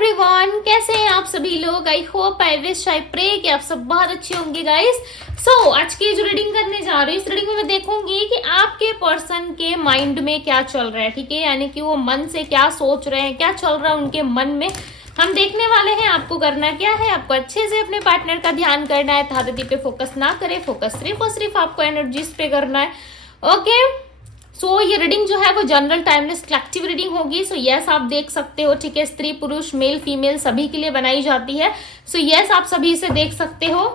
Everyone, कैसे हैं आप सभी लोग। I hope, I wish, I pray कि आप सब बहुत अच्छे होंगे गाइस। सो आज की जो रीडिंग करने जा रही हूँ, इस रीडिंग में मैं देखूंगी कि आपके पर्सन के माइंड में क्या चल रहा है। ठीक है, यानी कि वो मन से क्या सोच रहे हैं, क्या चल रहा है उनके मन में, हम देखने वाले हैं। आपको करना क्या है, आपको अच्छे से अपने पार्टनर का ध्यान करना है। थादती पे फोकस ना करें, फोकस सिर्फ और सिर्फ आपको एनर्जीज पे करना है। ओके, सो ये रीडिंग जो है वो जनरल टाइमलेस कलेक्टिव रीडिंग होगी। सो यस, आप देख सकते हो। ठीक है, स्त्री पुरुष मेल फीमेल सभी के लिए बनाई जाती है। सो यस, आप सभी से देख सकते हो।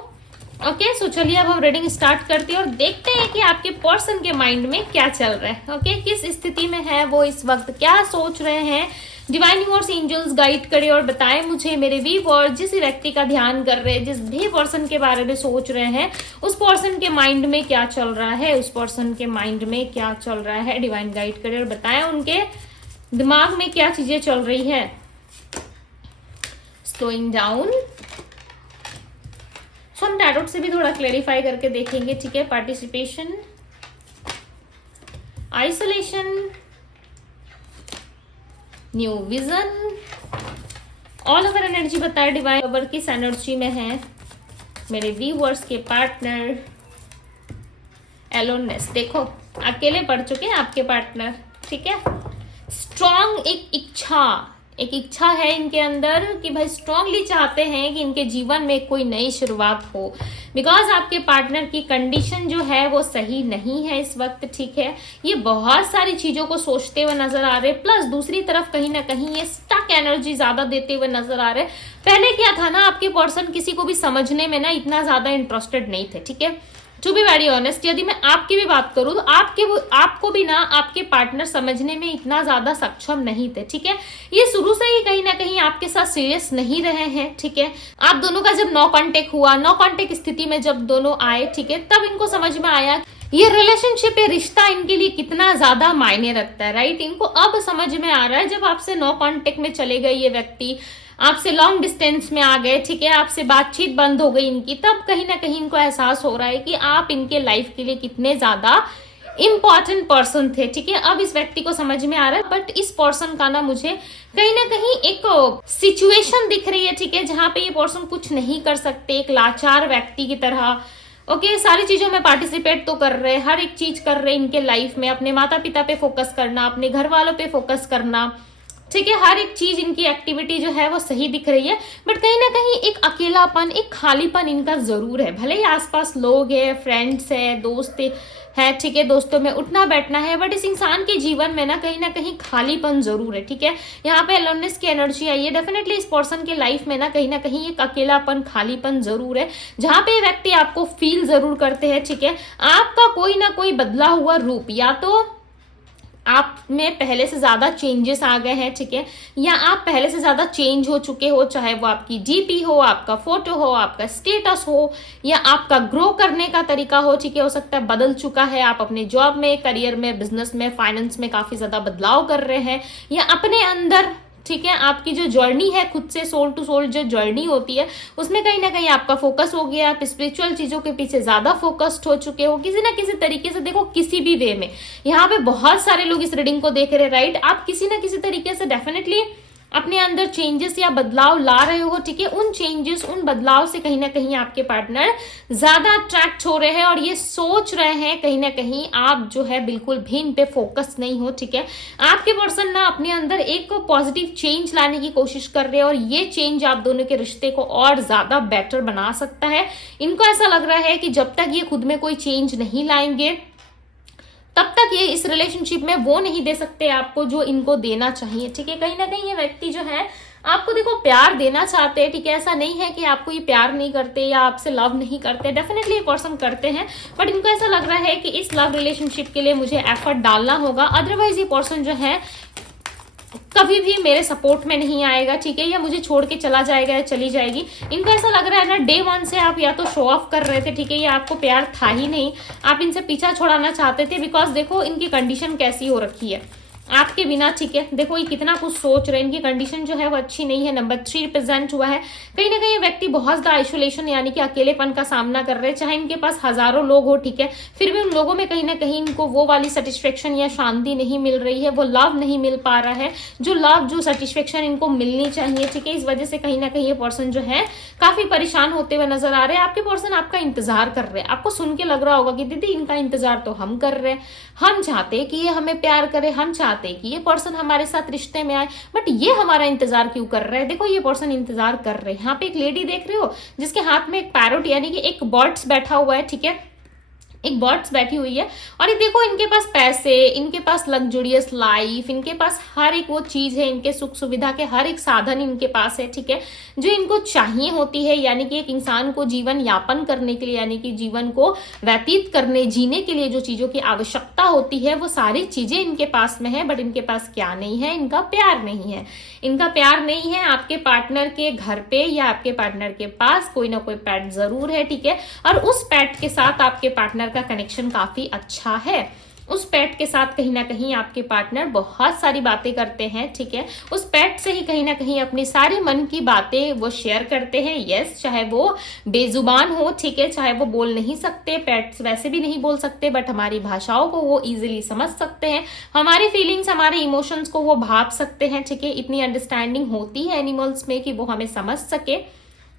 ओके, सो चलिए अब हम रीडिंग स्टार्ट करते हैं और देखते हैं कि आपके पर्सन के माइंड में क्या चल रहा है। ओके, किस स्थिति में है वो इस वक्त, क्या सोच रहे हैं। डिवाइन यूनिवर्स एंजल्स गाइड करे और बताएं मुझे मेरे व्यूअर, जिस व्यक्ति का ध्यान कर रहे हैं, जिस भी पर्सन के बारे में सोच रहे हैं, उस पर्सन के माइंड में क्या चल रहा है, उस पर्सन के माइंड में क्या चल रहा है। डिवाइन गाइड करे और बताएं उनके दिमाग में क्या चीजें चल रही है। Slowing down. सो हम टैरोट से भी थोड़ा क्लेरिफाई करके देखेंगे। ठीक है, participation, isolation, new vision, all over energy बताए डिवाइन ओवर किस एनर्जी में है मेरे व्यूअर्स के पार्टनर। एलोननेस, देखो अकेले पड़ चुके हैं आपके पार्टनर। ठीक है, स्ट्रॉन्ग एक इच्छा है इनके अंदर कि भाई स्ट्रांगली चाहते हैं कि इनके जीवन में कोई नई शुरुआत हो। बिकॉज आपके पार्टनर की कंडीशन जो है वो सही नहीं है इस वक्त। ठीक है, ये बहुत सारी चीजों को सोचते हुए नजर आ रहे, प्लस दूसरी तरफ कहीं ना कहीं ये स्टक एनर्जी ज्यादा देते हुए नजर आ रहे। पहले क्या था ना, आपके पर्सन किसी को भी समझने में ना इतना ज्यादा इंटरेस्टेड नहीं थे। ठीक है, टू बी वेरी ऑनेस्ट, यदि मैं आपकी भी बात करूं तो आपको भी ना आपके पार्टनर समझने में इतना ज्यादा सक्षम नहीं थे। ठीक है, ये शुरू से ही कहीं ना कहीं आपके साथ सीरियस नहीं रहे हैं। ठीक है, आप दोनों का जब नो कांटेक्ट हुआ, नो कांटेक्ट स्थिति में जब दोनों आए, ठीक है, तब इनको समझ में आया ये रिलेशनशिप, ये रिश्ता इनके लिए कितना ज्यादा मायने रखता है। राइट, इनको अब समझ में आ रहा है, जब आपसे नो कांटेक्ट में चले गए ये व्यक्ति, आपसे लॉन्ग डिस्टेंस में आ गए, ठीक है, आपसे बातचीत बंद हो गई इनकी, तब कहीं ना कहीं इनको एहसास हो रहा है कि आप इनके लाइफ के लिए कितने ज्यादा इंपॉर्टेंट पर्सन थे। ठीक है, अब इस व्यक्ति को समझ में आ रहा है। बट इस पर्सन का ना मुझे कहीं ना कहीं एक सिचुएशन दिख रही है। ठीक है, जहां पे ये पर्सन कुछ नहीं कर सकते, एक लाचार व्यक्ति की तरह। ओके, सारी चीजों में पार्टिसिपेट तो कर रहे, हर एक चीज कर रहे इनके लाइफ में, अपने माता पिता पे फोकस करना, अपने घर वालों पे फोकस करना। ठीक है, हर एक चीज इनकी एक्टिविटी जो है वो सही दिख रही है। बट कहीं ना कहीं एक अकेलापन, एक खालीपन इनका जरूर है। भले ही आसपास लोग है, फ्रेंड्स है, दोस्त है, ठीक है, दोस्तों में उठना बैठना है, बट इस इंसान के जीवन में ना कहीं खालीपन जरूर है। ठीक है, यहाँ पे अलोननेस की एनर्जी आई है। डेफिनेटली इस पर्सन के लाइफ में ना कहीं एक अकेलापन, खालीपन जरूर है, जहां पे व्यक्ति आपको फील जरूर करते हैं। ठीक है, आपका कोई ना कोई बदला हुआ रूप, या तो आप में पहले से ज्यादा चेंजेस आ गए हैं, ठीक है, या आप पहले से ज्यादा चेंज हो चुके हो, चाहे वो आपकी डीपी हो, आपका फोटो हो, आपका स्टेटस हो, या आपका ग्रो करने का तरीका हो। ठीक है, हो सकता है बदल चुका है, आप अपने जॉब में, करियर में, बिजनेस में, फाइनेंस में काफी ज्यादा बदलाव कर रहे हैं, या अपने अंदर, ठीक है, आपकी जो जर्नी है खुद से सोल टू सोल जो जर्नी होती है, उसमें कहीं ना कहीं आपका फोकस हो गया, आप स्पिरिचुअल चीजों के पीछे ज्यादा फोकस्ड हो चुके हो किसी ना किसी तरीके से। देखो, किसी भी वे में, यहाँ पे बहुत सारे लोग इस रीडिंग को देख रहे हैं। राइट, आप किसी ना किसी तरीके से डेफिनेटली अपने अंदर चेंजेस या बदलाव ला रहे हो। ठीक है, उन चेंजेस, उन बदलाव से कहीं ना कहीं आपके पार्टनर ज्यादा अट्रैक्ट हो रहे हैं और ये सोच रहे हैं कहीं ना कहीं आप जो है बिल्कुल भी इन पे फोकस नहीं हो। ठीक है, आपके पर्सन ना अपने अंदर एक पॉजिटिव चेंज लाने की कोशिश कर रहे हैं और ये चेंज आप दोनों के रिश्ते को और ज्यादा बेटर बना सकता है। इनको ऐसा लग रहा है कि जब तक ये खुद में कोई चेंज नहीं लाएंगे, तब तक ये इस रिलेशनशिप में वो नहीं दे सकते आपको जो इनको देना चाहिए। ठीक है, कहीं ना कहीं ये व्यक्ति जो है आपको, देखो, प्यार देना चाहते हैं। ठीक है, ऐसा नहीं है कि आपको ये प्यार नहीं करते या आपसे लव नहीं करते, डेफिनेटली ये पर्सन करते हैं। बट इनको ऐसा लग रहा है कि इस लव रिलेशनशिप के लिए मुझे एफर्ट डालना होगा, अदरवाइज ये पर्सन जो है कभी भी मेरे सपोर्ट में नहीं आएगा। ठीक है, या मुझे छोड़ के चला जाएगा या चली जाएगी। इनको ऐसा लग रहा है ना, डे वन से आप या तो शो ऑफ कर रहे थे, ठीक है, या आपको प्यार था ही नहीं, आप इनसे पीछा छुड़ाना चाहते थे। बिकॉज देखो इनकी कंडीशन कैसी हो रखी है, आपके बिना, ठीक है। देखो ये कितना कुछ सोच रहे हैं, इनकी कंडीशन जो है वो अच्छी नहीं है। नंबर 3 रिप्रेजेंट हुआ है। कहीं ना कहीं ये व्यक्ति बहुत ज्यादा आइसोलेशन यानी कि अकेलेपन का सामना कर रहे हैं। चाहे इनके पास हजारों लोग हो, ठीक है, फिर भी उन लोगों में कहीं ना कहीं इनको वो वाली सेटिस्फेक्शन या शांति नहीं मिल रही है, वो लव नहीं मिल पा रहा है, जो लव जो सेटिस्फेक्शन इनको मिलनी चाहिए, ठीक है। इस वजह से कहीं ना कहीं ये पर्सन जो है काफी परेशान होते हुए नजर आ रहे हैं। आपके पर्सन आपका इंतजार कर रहे हैं। आपको सुन के लग रहा होगा कि दीदी इनका इंतजार तो हम कर रहे हैं, हम चाहते हैं कि ये हमें प्यार करे, हम चाहते हैं कि ये पर्सन हमारे साथ रिश्ते में आए, बट ये हमारा इंतजार क्यों कर रहा है। देखो ये पर्सन इंतजार कर रहे हैं। यहाँ पे एक लेडी देख रहे हो जिसके हाथ में एक पैरोट यानी कि एक बर्ड्स बैठा हुआ है, ठीक है, एक बर्ड्स बैठी हुई है। और ये देखो इनके पास पैसे, इनके पास लग्जरियस लाइफ, इनके पास हर एक वो चीज है, इनके सुख सुविधा के हर एक साधन इनके पास है, ठीक है, जो इनको चाहिए होती है। यानी कि एक इंसान को जीवन यापन करने के लिए, यानी कि जीवन को व्यतीत करने, जीने के लिए जो चीजों की आवश्यकता होती है वो सारी चीजें इनके पास में है। बट इनके पास क्या नहीं है, इनका प्यार नहीं है। इनका प्यार नहीं है। आपके पार्टनर के घर पे या आपके पार्टनर के पास कोई ना कोई पेट जरूर है, ठीक है, और उस पेट के साथ आपके पार्टनर का कनेक्शन काफी अच्छा है। उस पेट के साथ कहीं ना कहीं आपके पार्टनर बहुत सारी बातें करते हैं, ठीक है, उस पेट से ही कहीं ना कहीं अपनी सारी मन की बातें वो शेयर करते हैं। यस, चाहे वो बेजुबान हो, ठीक है, चाहे वो बोल नहीं सकते, पेट्स वैसे भी नहीं बोल सकते, बट हमारी भाषाओं को वो इजीली समझ सकते हैं, हमारी फीलिंग्स, हमारे इमोशंस को वो भाप सकते हैं, ठीक है। इतनी अंडरस्टैंडिंग होती है एनिमल्स में कि वो हमें समझ सके,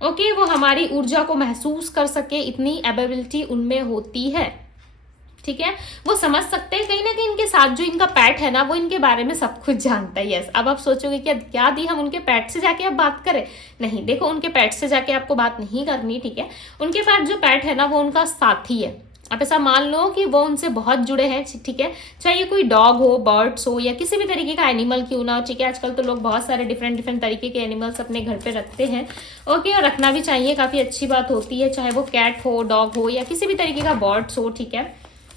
ओके, वो हमारी ऊर्जा को महसूस कर सके, इतनी एबिलिटी उनमें होती है, ठीक है, वो समझ सकते हैं। कहीं ना कहीं इनके साथ जो इनका पेट है ना वो इनके बारे में सब कुछ जानता है। यस, अब आप सोचोगे कि क्या दी हम उनके पेट से जाके अब बात करें? नहीं, देखो उनके पेट से जाके आपको बात नहीं करनी, ठीक है। उनके पास जो पेट है ना वो उनका साथी है। आप ऐसा मान लो कि वो उनसे बहुत जुड़े हैं, ठीक है, चाहे कोई डॉग हो, बर्ड्स हो, या किसी भी तरीके का एनिमल क्यों ना हो, ठीक है। आजकल तो लोग बहुत सारे डिफरेंट तरीके के एनिमल्स अपने घर पे रखते हैं, ओके, और रखना भी चाहिए, काफी अच्छी बात होती है, चाहे वो कैट हो, डॉग हो, या किसी भी तरीके का बर्ड्स हो, ठीक है।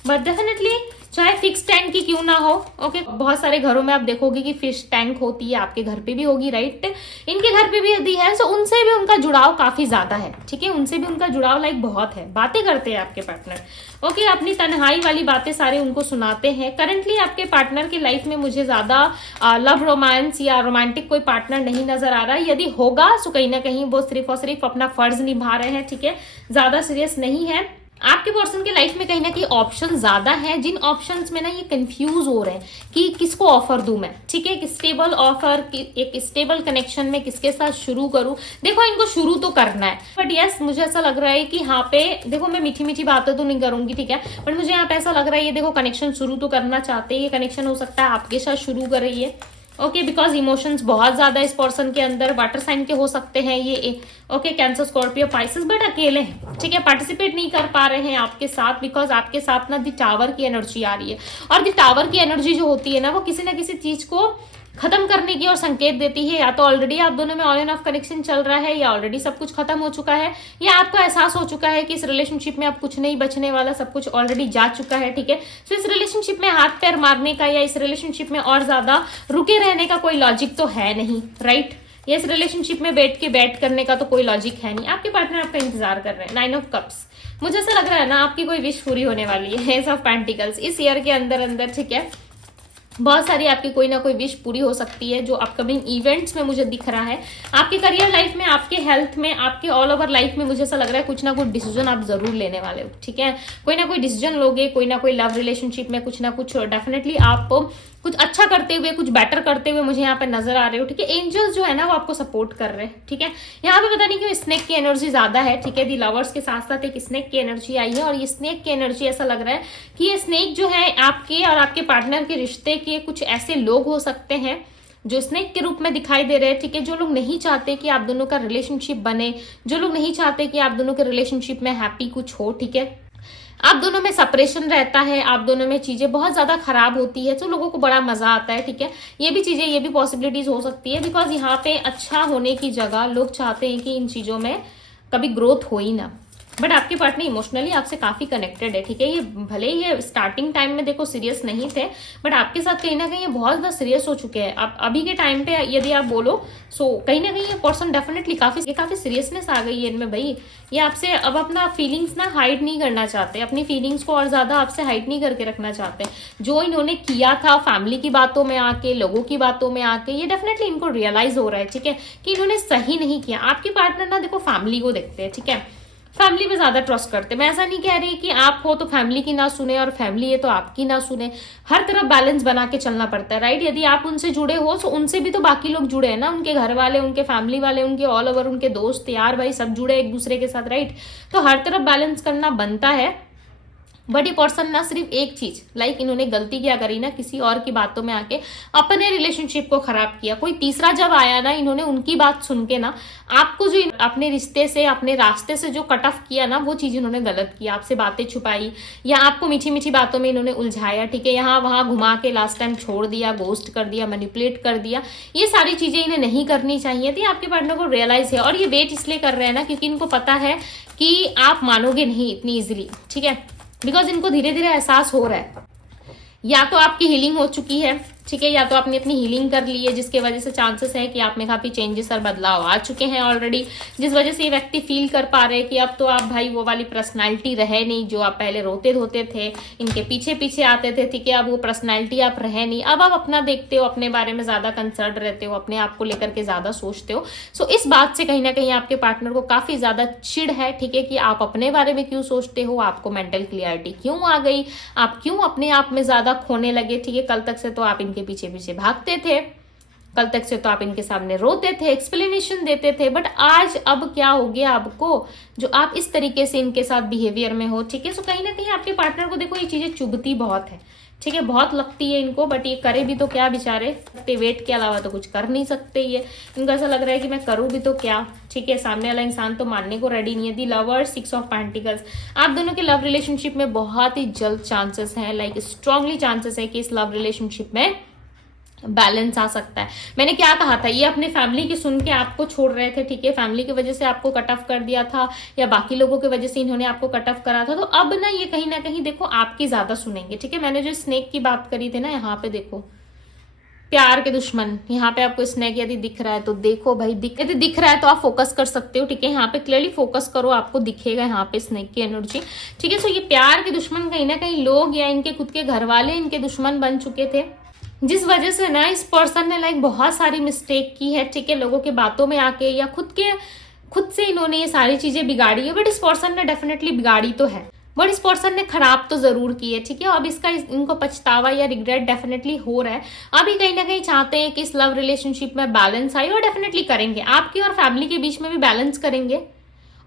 बट डेफिनेटली चाहे फिक्स टैंक की क्यों ना हो, ओके, बहुत सारे घरों में आप देखोगे कि फिश टैंक होती है, आपके घर पे भी होगी, राइट, इनके घर पे भी यदि है, तो उनसे भी उनका जुड़ाव काफी ज्यादा है, ठीक है, उनसे भी उनका जुड़ाव लाइक बहुत है, बातें करते हैं आपके पार्टनर, ओके, अपनी तन्हाई वाली बातें सारे उनको सुनाते हैं। करंटली आपके पार्टनर की लाइफ में मुझे ज्यादा लव रोमांस या रोमांटिक कोई पार्टनर नहीं नजर आ रहा है। यदि होगा तो कहीं ना कहीं वो सिर्फ और सिर्फ अपना फर्ज निभा रहे हैं, ठीक है, ज्यादा सीरियस नहीं है। आपके पर्सन की लाइफ में कहीं ना कहीं ऑप्शन ज्यादा है, जिन ऑप्शंस में ना ये कंफ्यूज हो रहे हैं कि किसको ऑफर दूं मैं, ठीक है, एक स्टेबल ऑफर, एक स्टेबल कनेक्शन में किसके साथ शुरू करूं। देखो इनको शुरू तो करना है, बट यस मुझे ऐसा लग रहा है कि यहाँ पे देखो मैं मीठी मीठी बातें तो नहीं करूंगी, ठीक है, बट मुझे यहाँ पे ऐसा लग रहा है ये देखो कनेक्शन शुरू तो करना चाहते हैं। ये कनेक्शन हो सकता है आपके साथ शुरू कर रही है, ओके, बिकॉज इमोशंस बहुत ज्यादा इस पर्सन के अंदर। वाटर साइन के हो सकते हैं ये, okay, cancer, Scorpio, Pisces, but अकेले हैं, ठीक है, पार्टिसिपेट नहीं कर पा रहे हैं आपके साथ, बिकॉज आपके साथ ना दी टावर की एनर्जी आ रही है, और दी टावर की एनर्जी जो होती है ना वो किसी ना किसी चीज को खत्म करने की और संकेत देती है। या तो ऑलरेडी आप दोनों में ऑन एंड ऑफ कनेक्शन चल रहा है, या ऑलरेडी सब कुछ खत्म हो चुका है, या आपको एहसास हो चुका है कि इस रिलेशनशिप में अब कुछ नहीं बचने वाला, सब कुछ ऑलरेडी जा चुका है, ठीक है। तो इस रिलेशनशिप में हाथ पैर मारने का या इस रिलेशनशिप में और ज्यादा रुके रहने का कोई लॉजिक तो है नहीं, राइट। या इस रिलेशनशिप में बैठ करने का तो कोई लॉजिक है नहीं। आपके पार्टनर आपका इंतजार कर रहे हैं। 9 ऑफ कप्स, मुझे ऐसा लग रहा है ना आपकी कोई विश पूरी होने वाली है। एस ऑफ पेंटिकल्स, इस ईयर के अंदर, ठीक है, बहुत सारी आपकी कोई ना कोई विश पूरी हो सकती है जो अपकमिंग इवेंट्स में मुझे दिख रहा है। आपके करियर लाइफ में, आपके हेल्थ में, आपके ऑल ओवर लाइफ में मुझे ऐसा लग रहा है कुछ ना कुछ डिसीजन आप जरूर लेने वाले हो, ठीक है, कोई ना कोई डिसीजन लोगे, कोई ना कोई लव रिलेशनशिप में कुछ ना कुछ डेफिनेटली आप कुछ अच्छा करते हुए, कुछ बेटर करते हुए मुझे यहाँ पे नजर आ रहे हो, ठीक है। एंजल्स जो है ना वो आपको सपोर्ट कर रहे हैं, ठीक है। यहाँ पे पता नहीं क्यों स्नेक की एनर्जी ज्यादा है, ठीक है, दी लवर्स के साथ साथ एक स्नेक की एनर्जी आई है, और ये स्नेक की एनर्जी ऐसा लग रहा है कि ये स्नेक जो है आपके और आपके पार्टनर के रिश्ते के कुछ ऐसे लोग हो सकते हैं जो स्नेक के रूप में दिखाई दे रहे हैं, ठीक है, जो लोग नहीं चाहते कि आप दोनों का रिलेशनशिप बने, जो लोग नहीं चाहते कि आप दोनों के रिलेशनशिप में हैप्पी कुछ हो, ठीक है। आप दोनों में सेपरेशन रहता है, आप दोनों में चीजें बहुत ज्यादा खराब होती है, तो लोगों को बड़ा मजा आता है, ठीक है। ये भी चीजें, ये भी पॉसिबिलिटीज हो सकती है, बिकॉज यहाँ पे अच्छा होने की जगह लोग चाहते हैं कि इन चीजों में कभी ग्रोथ हो ही ना, बट आपके पार्टनर इमोशनली आपसे काफी कनेक्टेड है, ठीक है। ये भले ही ये स्टार्टिंग टाइम में देखो सीरियस नहीं थे, बट आपके साथ कहीं ना कहीं ये बहुत ज्यादा सीरियस हो चुके हैं। आप अभी के टाइम पे यदि आप बोलो सो कहीं ना कहीं ये पर्सन डेफिनेटली काफी सीरियसनेस आ गई है इनमें भाई। ये आपसे अब अपना फीलिंग्स ना हाइड नहीं करना चाहते, अपनी फीलिंग्स को और ज्यादा आपसे हाइड नहीं करके रखना चाहते। जो इन्होंने किया था फैमिली की बातों में आके, लोगों की बातों में आके, ये डेफिनेटली इनको रियलाइज हो रहा है, ठीक है, कि इन्होंने सही नहीं किया। आपके पार्टनर ना देखो फैमिली को देखते हैं, ठीक है, फैमिली पे ज्यादा ट्रस्ट करते हैं। मैं ऐसा नहीं कह रही कि आप हो तो फैमिली की ना सुने और फैमिली है तो आपकी ना सुने। हर तरफ बैलेंस बना के चलना पड़ता है, राइट। यदि आप उनसे जुड़े हो तो उनसे भी तो बाकी लोग जुड़े हैं ना, उनके घर वाले, उनके फैमिली वाले, उनके ऑल ओवर उनके दोस्त यार भाई सब जुड़े एक दूसरे के साथ, राइट। तो हर तरफ बैलेंस करना बनता है। बट ये पर्सन ना सिर्फ एक चीज इन्होंने गलती क्या करी ना, किसी और की बातों में आके अपने रिलेशनशिप को खराब किया। कोई तीसरा जब आया ना, इन्होंने उनकी बात सुन के ना आपको जो अपने रिश्ते से, अपने रास्ते से जो कट ऑफ किया ना, वो चीज इन्होंने गलत की। आपसे बातें छुपाई या आपको मीठी मीठी बातों में इन्होंने उलझाया, ठीक है, यहाँ वहां घुमा के लास्ट टाइम छोड़ दिया, गोस्ट कर दिया, मैनिपुलेट कर दिया। ये सारी चीजें इन्हें नहीं करनी चाहिए थी। आपके पार्टनर को रियलाइज है और ये वेट इसलिए कर रहे हैं ना क्योंकि इनको पता है कि आप मानोगे नहीं इतनी इजिली, ठीक है, बिकॉज इनको धीरे धीरे एहसास हो रहा है या तो आपकी हीलिंग हो चुकी है, ठीक है, या तो आपने अपनी हीलिंग कर ली है, जिसके वजह से चांसेस है कि आप में काफी चेंजेस और बदलाव आ चुके हैं ऑलरेडी, जिस वजह से ये व्यक्ति फील कर पा रहे हैं कि अब तो आप भाई वो वाली पर्सनालिटी रहे नहीं जो आप पहले रोते धोते थे, इनके पीछे पीछे आते थे, ठीक है, अब वो पर्सनालिटी आप रहे नहीं। अब आप अपना देखते हो, अपने बारे में ज्यादा कंसर्न रहते हो, अपने आप को लेकर के ज्यादा सोचते हो। सो इस बात से कहीं ना कहीं आपके पार्टनर को काफी ज्यादा चिढ़ है, ठीक है, कि आप अपने बारे में क्यों सोचते हो, आपको मेंटल क्लियरिटी क्यों आ गई, आप क्यों अपने आप में ज्यादा खोने लगे, ठीक है। कल तक से तो आप इनके पीछे पीछे भागते थे, कल तक से तो आप इनके सामने रोते थे, एक्सप्लेनेशन देते थे, बट आज अब क्या हो गया आपको जो आप इस तरीके से इनके साथ बिहेवियर में हो, ठीक है। सो कहीं ना कहीं आपके पार्टनर को देखो ये चीजें चुभती बहुत है, ठीक है, बहुत लगती है इनको, बट ये करे भी तो क्या बेचारे, वेट के अलावा तो कुछ कर नहीं सकते। ये इनको ऐसा लग रहा है कि मैं करूँ भी तो क्या, ठीक है, सामने वाला इंसान तो मानने को रेडी नहीं है। दी लवर, 6 ऑफ पेंटिकल्स, आप दोनों के लव रिलेशनशिप में बहुत ही जल्द चांसेस है, स्ट्रांगली चांसेस है कि इस लव रिलेशनशिप में बैलेंस आ सकता है। मैंने क्या कहा था, ये अपने फैमिली की सुन के आपको छोड़ रहे थे, ठीक है, फैमिली की वजह से आपको कट ऑफ कर दिया था या बाकी लोगों की वजह से इन्होंने आपको कट ऑफ करा था। तो अब ना ये कहीं ना कहीं देखो आपकी ज्यादा सुनेंगे, ठीक है। मैंने जो स्नेक की बात करी थी ना, यहाँ पे देखो प्यार के दुश्मन, यहाँ पे आपको स्नेक यदि दिख रहा है तो देखो भाई, यदि दिख रहा है तो आप फोकस कर सकते हो, ठीक है, यहाँ पे क्लियरली फोकस करो, आपको दिखेगा यहाँ पे स्नेक की एनर्जी, ठीक है। सो ये प्यार के दुश्मन कहीं ना कहीं लोग या इनके खुद के घर वाले इनके दुश्मन बन चुके थे, जिस वजह से ना इस पर्सन ने बहुत सारी मिस्टेक की है, ठीक है, लोगों के बातों में आके या खुद से इन्होंने ये सारी चीजें बिगाड़ी है। बट इस पर्सन ने डेफिनेटली बिगाड़ी तो है, बट इस पर्सन ने खराब तो जरूर की है, ठीक है। अब इनको पछतावा या रिग्रेट डेफिनेटली हो रहा है। अभी कहीं ना कहीं चाहते हैं कि इस लव रिलेशनशिप में बैलेंस आए और डेफिनेटली करेंगे, आपकी और फैमिली के बीच में भी बैलेंस करेंगे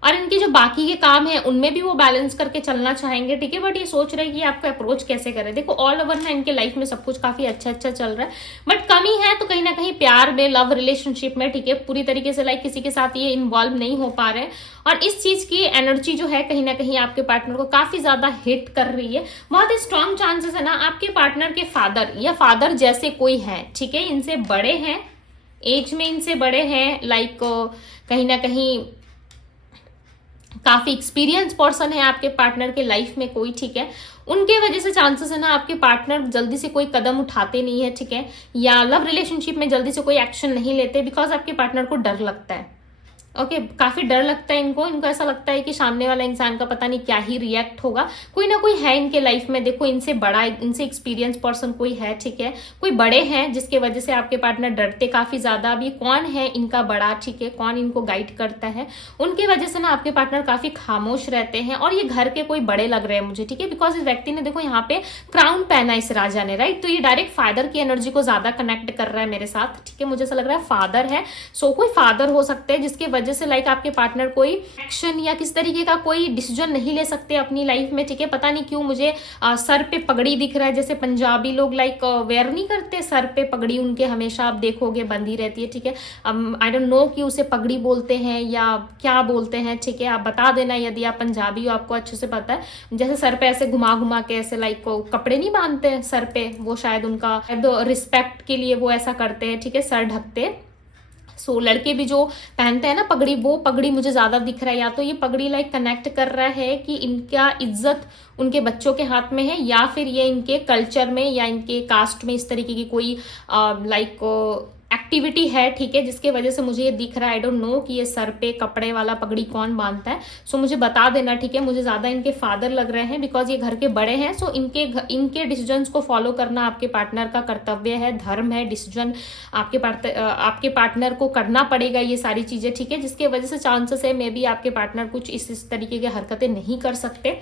और इनके जो बाकी के काम है उनमें भी वो बैलेंस करके चलना चाहेंगे, ठीक है। बट ये सोच रहे हैं कि आपको अप्रोच कैसे करें। देखो ऑल ओवर ना इनके लाइफ में सब कुछ काफी अच्छा चल रहा है, बट कमी है तो कहीं ना कहीं प्यार में, लव रिलेशनशिप में, ठीक है, पूरी तरीके से किसी के साथ ये इन्वॉल्व नहीं हो पा रहे हैं। और इस चीज की एनर्जी जो है कहीं ना कहीं आपके पार्टनर को काफी ज्यादा हिट कर रही है। बहुत ही स्ट्रॉन्ग चांसेस है ना आपके पार्टनर के फादर या फादर जैसे कोई है, ठीक है, इनसे बड़े हैं, एज में इनसे बड़े हैं, कहीं ना कहीं काफी एक्सपीरियंस पर्सन है आपके पार्टनर के लाइफ में कोई, ठीक है। उनके वजह से चांसेस है ना आपके पार्टनर जल्दी से कोई कदम उठाते नहीं है, ठीक है, या लव रिलेशनशिप में जल्दी से कोई एक्शन नहीं लेते, बिकॉज आपके पार्टनर को डर लगता है, ओके, काफी डर लगता है इनको ऐसा लगता है कि सामने वाला इंसान का पता नहीं क्या ही रिएक्ट होगा। कोई ना कोई है इनके लाइफ में, देखो इनसे बड़ा, इनसे एक्सपीरियंस पर्सन कोई है, ठीक है, कोई बड़े हैं जिसके वजह से आपके पार्टनर डरते काफी ज्यादा। अभी कौन है इनका बड़ा, ठीक है, कौन इनको गाइड करता है, उनकी वजह से ना आपके पार्टनर काफी खामोश रहते हैं और ये घर के कोई बड़े लग रहे हैं मुझे, ठीक है, बिकॉज इस व्यक्ति ने देखो यहाँ पे क्राउन पहना इस राजा ने, राइट। तो ये डायरेक्ट फादर की एनर्जी को ज्यादा कनेक्ट कर रहा है मेरे साथ, ठीक है, मुझे ऐसा लग रहा है फादर है। सो कोई फादर हो सकते हैं जिसके वजह से आपके पार्टनर कोई एक्शन या किस तरीके का कोई डिसीजन नहीं ले सकते अपनी लाइफ में, ठीक है। पता नहीं क्यों मुझे सर पे पगड़ी दिख रहा है, जैसे पंजाबी लोग वेयर नहीं करते सर पे पगड़ी, उनके हमेशा आप देखोगे बंधी रहती है, ठीक है। आई डोंट नो कि उसे पगड़ी बोलते हैं या क्या बोलते हैं, ठीक है, आप बता देना यदि आप पंजाबी हो, आपको अच्छे से पता है। जैसे सर पे ऐसे घुमा घुमा के ऐसे कपड़े नहीं बांधते हैं सर पे, वो शायद उनका रिस्पेक्ट के लिए वो ऐसा करते हैं, ठीक है, सर ढकते। सो लड़के भी जो पहनते हैं ना पगड़ी, वो पगड़ी मुझे ज्यादा दिख रहा है। या तो ये पगड़ी लाइक कनेक्ट कर रहा है कि इनका इज्जत उनके बच्चों के हाथ में है, या फिर ये इनके कल्चर में या इनके कास्ट में इस तरीके की कोई लाइक एक्टिविटी है, ठीक है, जिसके वजह से मुझे ये दिख रहा है। आई डोंट नो कि ये सर पे कपड़े वाला पगड़ी कौन बांधता है। सो मुझे बता देना, ठीक है। मुझे ज्यादा इनके फादर लग रहे हैं बिकॉज ये घर के बड़े हैं। सो इनके डिसीजंस को फॉलो करना आपके पार्टनर का कर्तव्य है, धर्म है। डिसीजन आपके पार्टनर को करना पड़ेगा ये सारी चीजें, ठीक है, जिसके वजह से चांसेस है मे बी आपके पार्टनर कुछ इस तरीके की हरकतें नहीं कर सकते।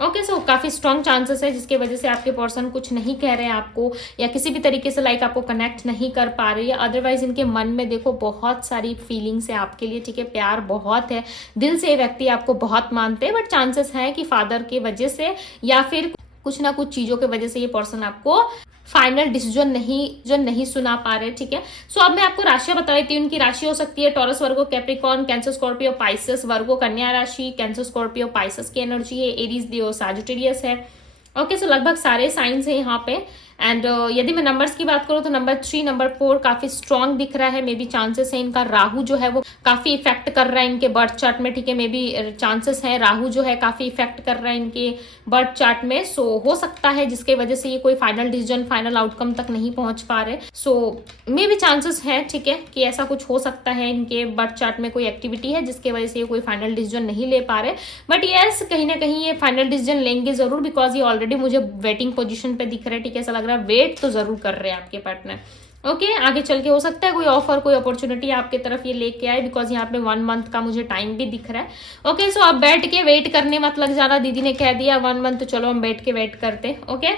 ओके, सो काफी स्ट्रॉन्ग चांसेस है जिसके वजह से आपके पर्सन कुछ नहीं कह रहे हैं आपको, या किसी भी तरीके से लाइक आपको कनेक्ट नहीं कर पा रहे, या अदरवाइज इनके मन में देखो बहुत सारी फीलिंग्स है आपके लिए, ठीक है, प्यार बहुत है, दिल से ये व्यक्ति आपको बहुत मानते हैं। बट चांसेस है कि फादर की वजह से या फिर कुछ ना कुछ चीजों की वजह से ये पर्सन आपको फाइनल डिसीजन नहीं सुना पा रहे, ठीक है। सो अब मैं आपको राशियां बता देती हूँ। उनकी राशि हो सकती है टॉरस, वर्गो, कैप्रिकॉर्न, कैंसर, स्कॉर्पियो, पाइसेस। वर्गो कन्या राशि, कैंसर, स्कॉर्पियो, पाइसेस की एनर्जी है। एरीज, लियो, सैजिटेरियस है। ओके, सो लगभग सारे साइंस है यहाँ पे। एंड यदि मैं नंबर्स की बात करूँ तो नंबर 3, नंबर 4 काफी स्ट्रॉन्ग दिख रहा है। मे बी चांसेस है इनका राहु जो है वो काफी इफेक्ट कर रहा है इनके बर्थ चार्ट में, ठीक है। मे बी चांसेस है राहु जो है काफी इफेक्ट कर रहा है इनके बर्थ चार्ट में। सो हो सकता है जिसके वजह से ये कोई फाइनल डिसीजन, फाइनल आउटकम तक नहीं पहुंच पा रहे। सो मे बी चांसेस है, ठीक है, कि ऐसा कुछ हो सकता है इनके बर्थ चार्ट में कोई एक्टिविटी है जिसके वजह से ये कोई फाइनल डिसीजन नहीं ले पा रहे। बट यस, कहीं ना कहीं ये फाइनल डिसीजन लेंगे जरूर, बिकॉज ये ऑलरेडी मुझे वेटिंग पोजीशन पे दिख रहा है, ठीक है। ऐसा लग रहा है वेट तो जरूर कर रहे हैं आपके पार्टनर। ओके, आगे चल के हो सकता है कोई ऑफर, कोई अपॉर्चुनिटी आपके तरफ ये लेके आए, बिकॉज यहाँ पे 1 मंथ का मुझे टाइम भी दिख रहा है। ओके, सो अब बैठ के वेट करने मत लग जाना। दीदी ने कह दिया 1 मंथ, तो चलो हम बैठ के वेट करते। ओके,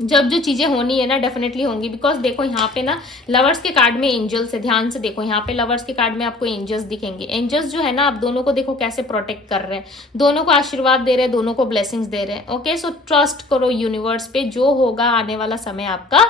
जब जो चीजें होनी है ना डेफिनेटली होंगी। बिकॉज देखो यहाँ पे ना लवर्स के कार्ड में एंजल्स है, ध्यान से देखो। यहाँ पे लवर्स के कार्ड में आपको एंजल्स दिखेंगे। एंजल्स जो है ना, आप दोनों को देखो कैसे प्रोटेक्ट कर रहे हैं, दोनों को आशीर्वाद दे रहे हैं, दोनों को ब्लेसिंग्स दे रहे हैं। ओके, सो ट्रस्ट करो यूनिवर्स पे, जो होगा आने वाला समय आपका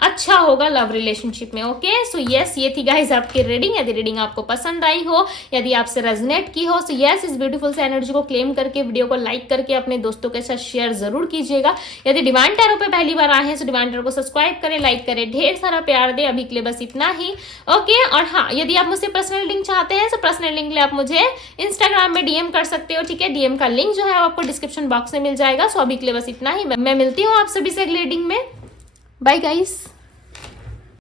अच्छा होगा लव रिलेशनशिप में। ओके, सो यस, ये थी गाइस आपकी रीडिंग। यदि रीडिंग आपको पसंद आई हो, यदि आपसे रेजोनेट की हो, सो यस, इस ब्यूटीफुल से एनर्जी को क्लेम करके वीडियो को लाइक करके अपने दोस्तों के साथ शेयर जरूर कीजिएगा। यदि डिवाइन टैरो पे पहली बार आए हैं तो डिवाइन टैरो को सब्सक्राइब करें, लाइक करें, ढेर सारा प्यार दे। अभी के लिए बस इतना ही। ओके, और हाँ, यदि आप मुझसे पर्सनल लिंक चाहते हैं तो पर्सनल लिंक लिए आप मुझे इंस्टाग्राम में डीएम कर सकते हो, ठीक है। डीएम का लिंक जो है आपको डिस्क्रिप्शन बॉक्स में मिल जाएगा। सो अभी के लिए बस इतना ही। मैं मिलती हूँ आप सभी से अगले रीडिंग में। Bye guys.